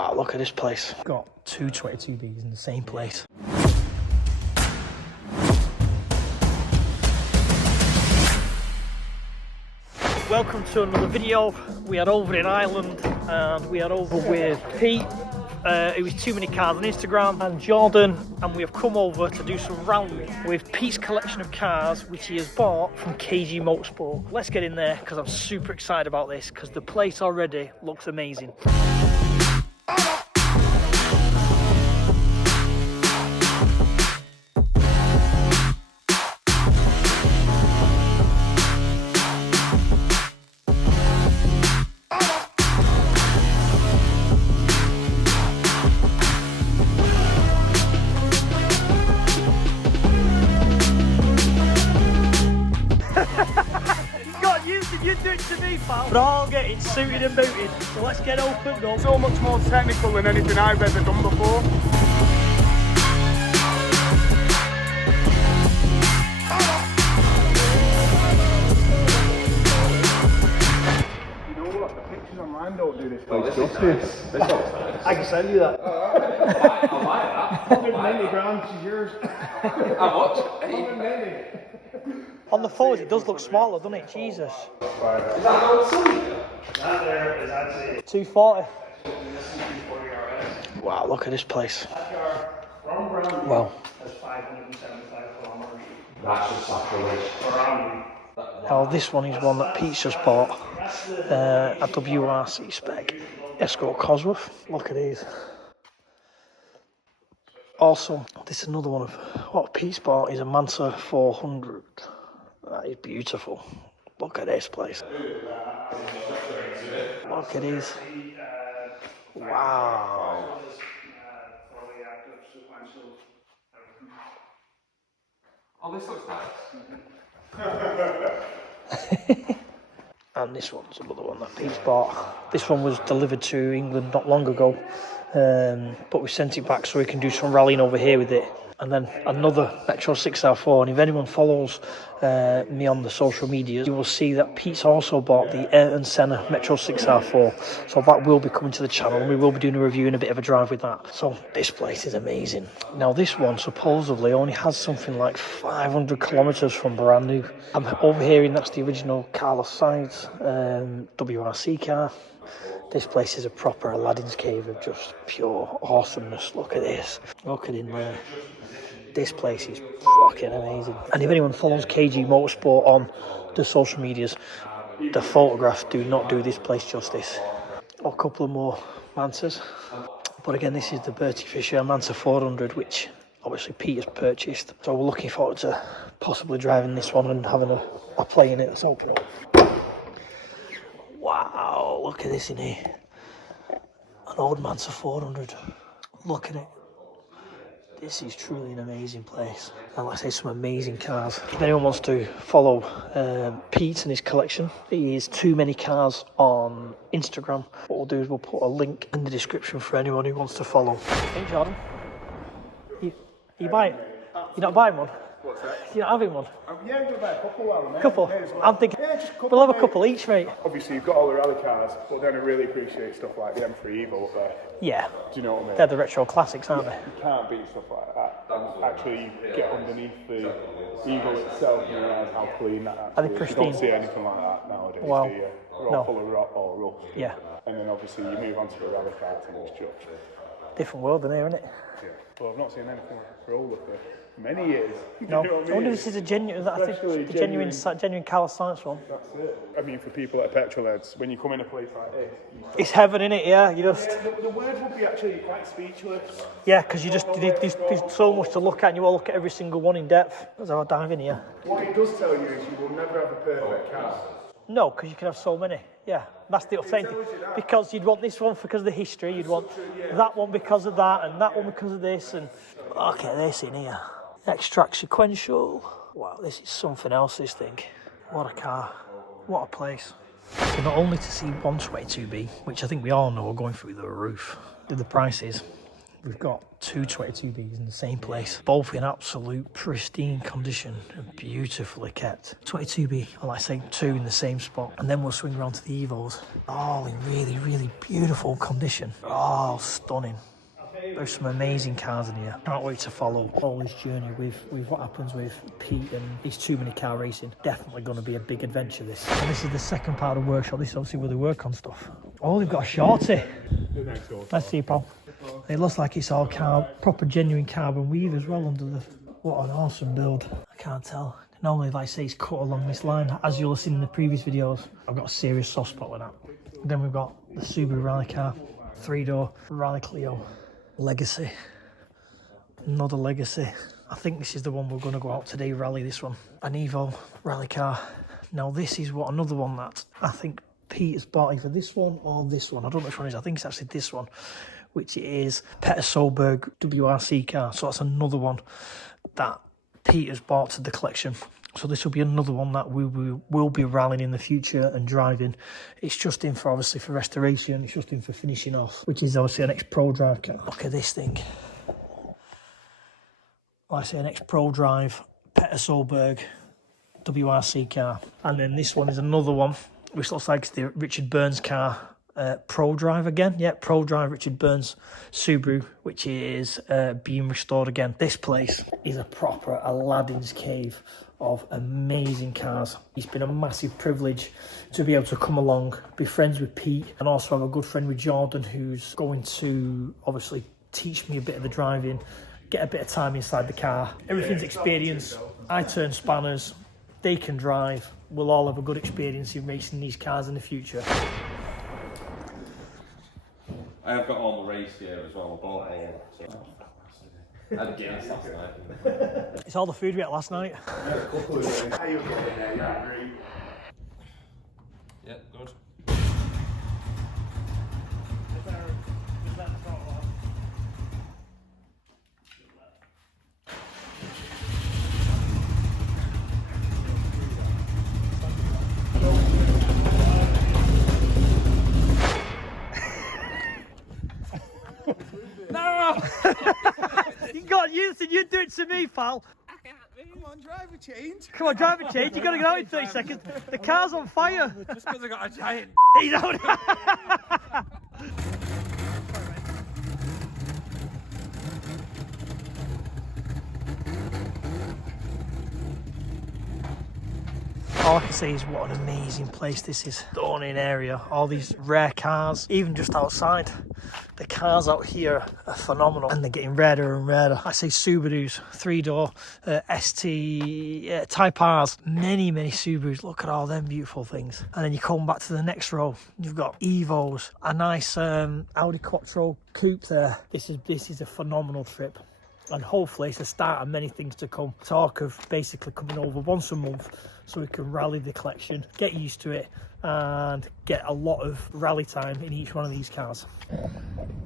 Wow, look at this place. Got two 22Bs in the same place. Welcome to another video. We are over in Ireland and we are over with Pete. It was too many cars on Instagram, and Jordan, and we have come over to do some rally with Pete's collection of cars which he has bought from KG Motorsport. Let's get in there because I'm super excited about this because the place already looks amazing. You do it to me, pal. We're all getting suited and booted, so let's get opened up. So much more technical than anything I've ever done before. You know what? The pictures online don't do this place justice. I can send you that. I like that. 190 grand is yours. How much? 190. On the photos, it does look smaller, doesn't it? Jesus. Is that an old Sunny? That there is actually 240. Wow, look at this place. Wow. That's 575 kilometers. That's just sacrilege. Now this one is one that Pete's just bought. A WRC spec Escort Cosworth. Look at these. Also, this is another one of what Pete's bought is a Manta 400. That is beautiful. Look at this place. Look at these. Wow. Oh, this looks nice. And this one's another one that Pete's bought. This one was delivered to England not long ago, but we sent it back so we can do some rallying over here with it. And then another Metro 6R4, and if anyone follows me on the social media, you will see that Pete's also bought the Ayrton Senna Metro 6R4, so that will be coming to the channel, and we will be doing a review and a bit of a drive with that. So this place is amazing. Now this one supposedly only has something like 500 kilometers from brand new. I'm overhearing that's the original Carlos Sainz WRC car. This place is a proper Aladdin's cave of just pure awesomeness. Look at this. Look at in there. This place is fucking amazing. And if anyone follows KG Motorsport on the social medias, the photographs do not do this place justice. A couple of more Mantas. But again, this is the Bertie Fisher Manta 400, which obviously Pete has purchased. So we're looking forward to possibly driving this one and having a play in it. Let's open it up. Wow, look at this in here. An old Manta 400. Look at it. This is truly an amazing place. And like I say, some amazing cars. If anyone wants to follow Pete and his collection, he is Too Many Cars on Instagram. What we'll do is we'll put a link in the description for anyone who wants to follow. Hey Jordan, you buying? You're not buying one? What's that? You're not having one? Yeah, I'm going to buy a couple while I'm there. Couple? Well. I'm thinking, yeah, just we'll have a couple each, mate. Obviously, you've got all the rally cars, but then I really appreciate stuff like the M3 Evo up there. Yeah. Do you know what I mean? They're the retro classics, aren't they? You can't beat stuff like that. And actually, you get underneath the Evo itself and realise how clean that actually Are they is. pristine? You don't see anything like that nowadays, Wow. do you? They're all No. full of rot or rust. Yeah. And then obviously, you move on to the rally cars and it's just... Different world in here, isn't it? Yeah. Well, I've not seen anything roller for many years. No. You know what I wonder if this is a genuine, I think Especially the genuine Carlos Sainz one. That's it. I mean, for people that are petrol heads, when you come in a place like this, It's heaven, innit? Yeah, you just... the word would be actually quite speechless. Yeah, because you just, there's so much to look at and you will look at every single one in depth. As I dive in here. What it does tell you is you will never have a perfect car. No, because you can have so many. Yeah, that's the same thing. Because you'd want this one because of the history, you'd want that one because of that, and that one because of this, and... Look at this in here. Extract sequential. Wow, this is something else, this thing. What a car. What a place. So not only to see 122B, which I think we all know are going through the roof, with the prices, we've got two 22Bs in the same place, both in absolute pristine condition and beautifully kept. 22B, or like I say, two in the same spot, and then we'll swing around to the Evos, all in really, really beautiful condition. Oh, stunning. There's some amazing cars in here. Can't wait to follow all this journey with what happens with Pete and his Too Many Car Racing. Definitely going to be a big adventure, this. And this is the second part of the workshop. This is obviously where they work on stuff. Oh, they've got a shorty. Let's see, pal. It looks like it's all proper genuine carbon weave as well under the... What an awesome build. I can't tell. Normally, like I say, it's cut along this line. As you'll have seen in the previous videos, I've got a serious soft spot with that. Then we've got the Subaru rally car, 3-door Rally Clio. Legacy. Another Legacy. I think this is the one we're going to go out today, rally this one. An Evo rally car. Now this is another one that I think Pete has bought either this one or this one. I don't know which one it is. I think it's actually this one, which is Peter Solberg WRC car. So that's another one that Pete has bought to the collection. So this will be another one that we will be rallying in the future and driving. It's just in for, obviously, for restoration. It's just in for finishing off, which is obviously an ex-Pro Drive car. Look at this thing. Like I say, an ex-Pro Drive Peter Solberg WRC car. And then this one is another one, which looks like it's the Richard Burns car. Pro Drive again. Yeah, Pro Drive Richard Burns Subaru, which is being restored again. This place is a proper Aladdin's cave of amazing cars. It's been a massive privilege to be able to come along, be friends with Pete, and also have a good friend with Jordan, who's going to obviously teach me a bit of the driving, get a bit of time inside the car. Everything's experience. I turn spanners, they can drive. We'll all have a good experience in racing these cars in the future. I have got all the race gear as well. I bought all. So. I had gas last night. It's all the food we ate last night. Yeah, good. No! You got used to you do it to me, pal. I can't move. Come on, drive a change. Come on, drive a change. You got to get out in 30 seconds. The car's on fire. Just because I got a giant. He's out. All I can say is what an amazing place this is. Stunning area, all these rare cars, even just outside. The cars out here are phenomenal and they're getting rarer and rarer. I say Subarus, 3-door, ST, Type Rs, many Subarus. Look at all them beautiful things. And then you come back to the next row, you've got Evos, a nice Audi Quattro coupe there. This is a phenomenal trip. And hopefully it's the start of many things to come. Talk of basically coming over once a month so we can rally the collection, get used to it, and get a lot of rally time in each one of these cars.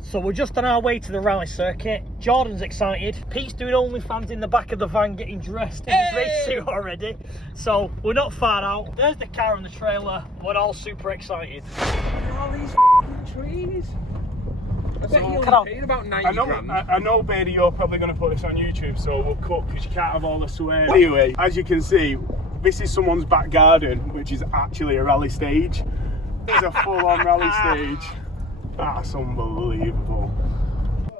So we're just on our way to the rally circuit. Jordan's excited. Pete's doing OnlyFans in the back of the van getting dressed in his race suit already. So we're not far out. There's the car and the trailer. We're all super excited. All these trees. I bet you're Cut out. paying about 90 grand. I know, Beardy, you're probably going to put this on YouTube, so we'll cut because you can't have all the swear. Anyway, as you can see, this is someone's back garden, which is actually a rally stage. It's a full-on rally stage. That's unbelievable.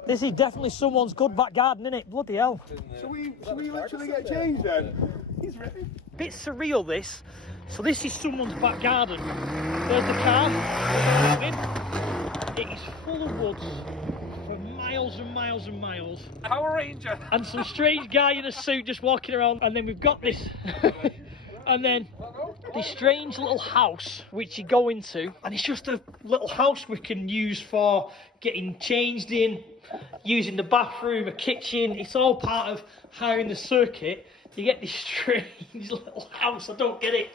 This is definitely someone's good back garden, isn't it? Bloody hell. Should we literally get changed then? He's ready. Bit surreal, this. So this is someone's back garden. There's the car. It is full of woods for miles and miles and miles. Power Ranger. And some strange guy in a suit just walking around. And then we've got this. And then this strange little house which you go into. And it's just a little house we can use for getting changed in, using the bathroom, a kitchen. It's all part of hiring the circuit. You get this strange little house, I don't get it.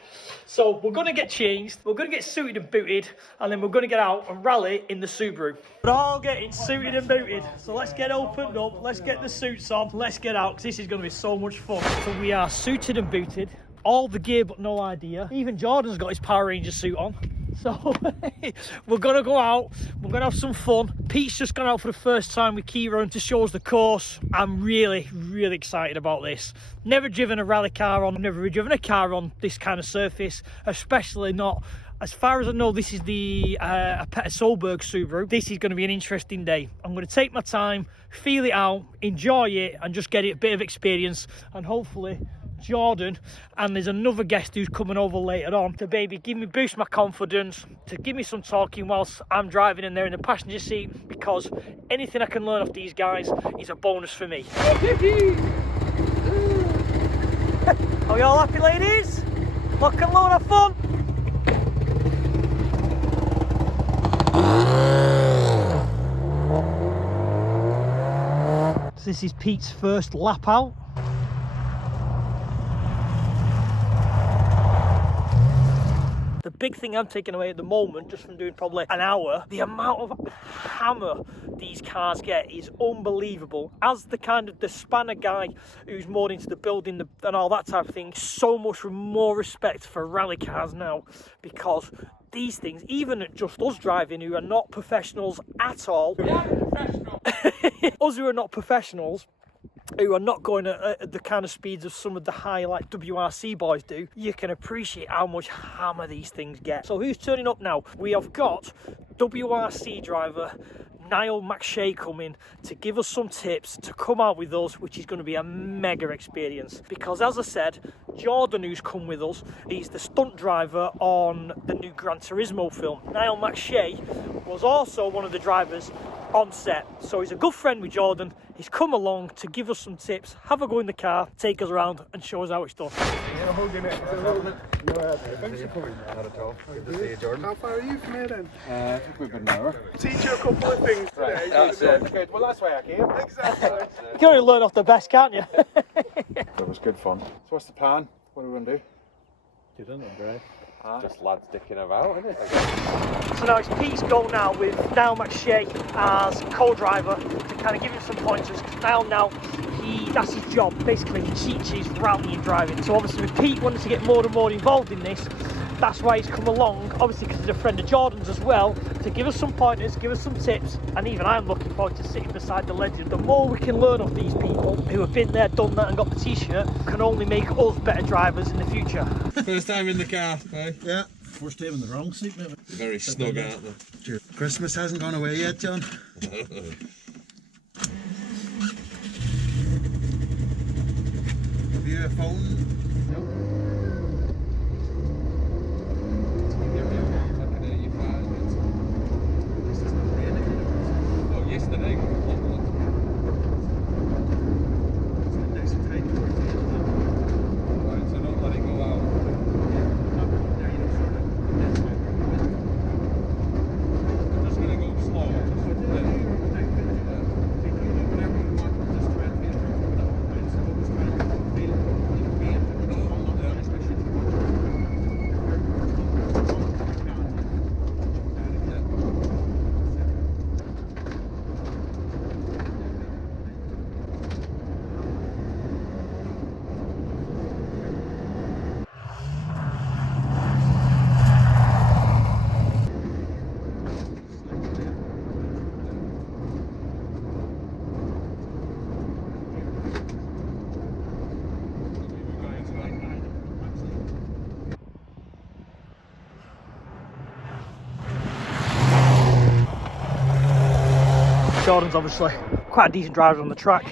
So we're going to get changed, we're going to get suited and booted, and then we're going to get out and rally in the Subaru. We're all getting suited and booted, so let's get opened up, let's get the suits on, let's get out, because this is going to be so much fun. So we are suited and booted, all the gear but no idea. Even Jordan's got his Power Ranger suit on. So we're gonna go out, we're gonna have some fun. Pete's just gone out for the first time with Kieran to show us the course. I'm really excited about this. Never driven a rally car on, never driven a car on this kind of surface, especially not, as far as I know, this is the Solberg Subaru. This is going to be an interesting day. I'm going to take my time, feel it out, enjoy it, and just get it a bit of experience. And hopefully Jordan, and there's another guest who's coming over later on to boost my confidence, to give me some talking whilst I'm driving and they're in the passenger seat, because anything I can learn off these guys is a bonus for me. Are we all happy, ladies? Lock and load, have fun. So this is Pete's first lap out. The big thing I'm taking away at the moment, just from doing probably an hour, the amount of hammer these cars get is unbelievable. As the spanner guy who's more into the building and all that type of thing, so much more respect for rally cars now, because these things, even at just us driving who are not professionals at all, us who are not professionals, who are not going at the kind of speeds of some of the high like WRC boys do, you can appreciate how much hammer these things get. So who's turning up now? We have got WRC driver Niall McShay coming to give us some tips, to come out with us, which is going to be a mega experience. Because as I said, Jordan, who's come with us, he's the stunt driver on the new Gran Turismo film. Niall McShay was also one of the drivers on set, so he's a good friend with Jordan. He's come along to give us some tips, have a go in the car, take us around and show us how it's done. You're holding it. Thanks for coming. Not at all. Good to see you, Jordan. How far are you from here then? I think we've been an hour. Teach you a couple of things today. That's it. Good. Well, that's why I came. Exactly. You can only learn off the best, can't you? It was good fun. So what's the plan? What are we going to do? You don't know, Bray. Just lads dicking about, isn't it? So now it's Pete's go now with Niall McShay as co-driver to kind of give him some pointers, because now that's his job. Basically he teaches rallying driving. So obviously with Pete wanting to get more and more involved in this, that's why he's come along, obviously because he's a friend of Jordan's as well, to give us some pointers, give us some tips, and even I'm looking forward to sitting beside the legend. The more we can learn of these people who have been there, done that and got the t-shirt, can only make us better drivers in the future. First time in the car, right? Yeah, first time in the wrong seat, mate. Very snug, aren't they? Christmas hasn't gone away yet, John. Have you a phone? Yesterday. Right, so don't let it go out. I'm just going to go slow. Jordan's obviously quite a decent driver on the track,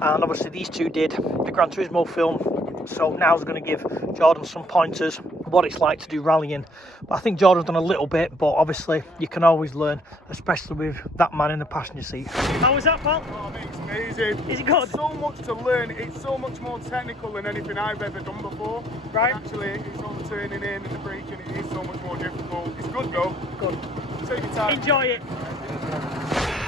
and obviously these two did the Gran Turismo film, so now I'm going to give Jordan some pointers what it's like to do rallying. But I think Jordan's done a little bit, but obviously you can always learn, especially with that man in the passenger seat. How was that, pal? Oh, mate, it's amazing. Is it good? So much to learn. It's so much more technical than anything I've ever done before. Right. And actually, it's all the turning in and the braking. It is so much more difficult. It's good though. Good. Take your time. Enjoy it.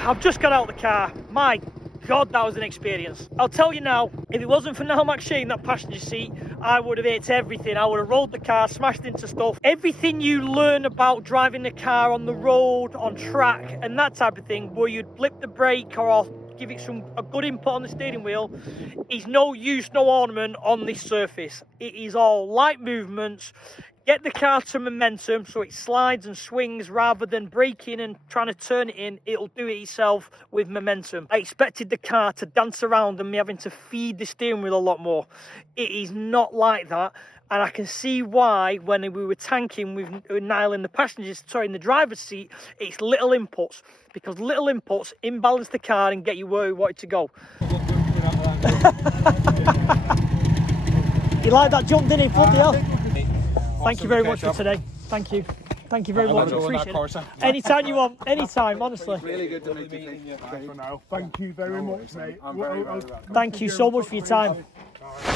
I've just got out of the car. My God, that was an experience. I'll tell you now, if it wasn't for Niall McShay in that passenger seat, I would have hit everything. I would have rolled the car, smashed into stuff. Everything you learn about driving the car on the road, on track, and that type of thing, where you'd blip the brake or give it a good input on the steering wheel, is no use, no ornament on this surface. It is all light movements, Get the car to momentum so it slides and swings rather than braking and trying to turn it in. It'll do it itself with momentum. I expected the car to dance around and me having to feed the steering wheel a lot more. It is not like that. And I can see why when we were tanking with Niall in in the driver's seat, it's little inputs. Because little inputs imbalance the car and get you where you want it to go. You like that jump, didn't he? Bloody hell. Thank you very much for today. Thank you. Thank you very much. Appreciate it. Anytime you want. Anytime, honestly. Really good to meet you. Bye for now. Thank you very much, mate. Thank you so much for your time.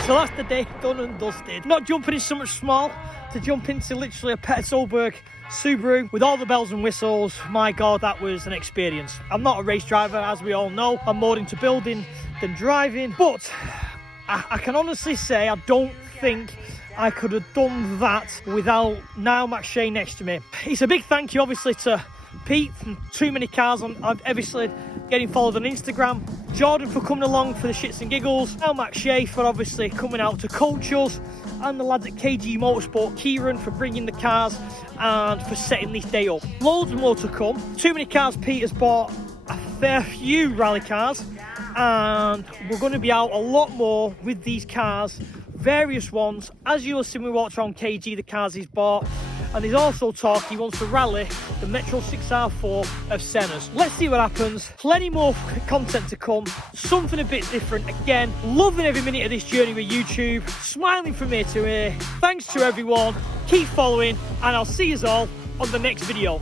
So that's the day done and dusted. Not jumping in something small to jump into literally a Peter Solberg Subaru with all the bells and whistles. My God, that was an experience. I'm not a race driver, as we all know. I'm more into building than driving. But I can honestly say I don't think I could have done that without Niall McShay next to me. It's a big thank you, obviously, to Pete from Too Many Cars, I'm obviously getting followed on Instagram. Jordan for coming along for the shits and giggles. Niall McShay for obviously coming out to coach us. And the lads at KG Motorsport, Kieran for bringing the cars and for setting this day up. Loads more to come. Too Many Cars Pete has bought a fair few rally cars. And we're going to be out a lot more with these cars. Various ones. As you'll see when we watch on KG, the cars he's bought. And there's also talk he wants to rally the Metro 6R4 of Senna's. Let's see what happens. Plenty more content to come. Something a bit different. Again, loving every minute of this journey with YouTube. Smiling from ear to ear. Thanks to everyone. Keep following. And I'll see you all on the next video.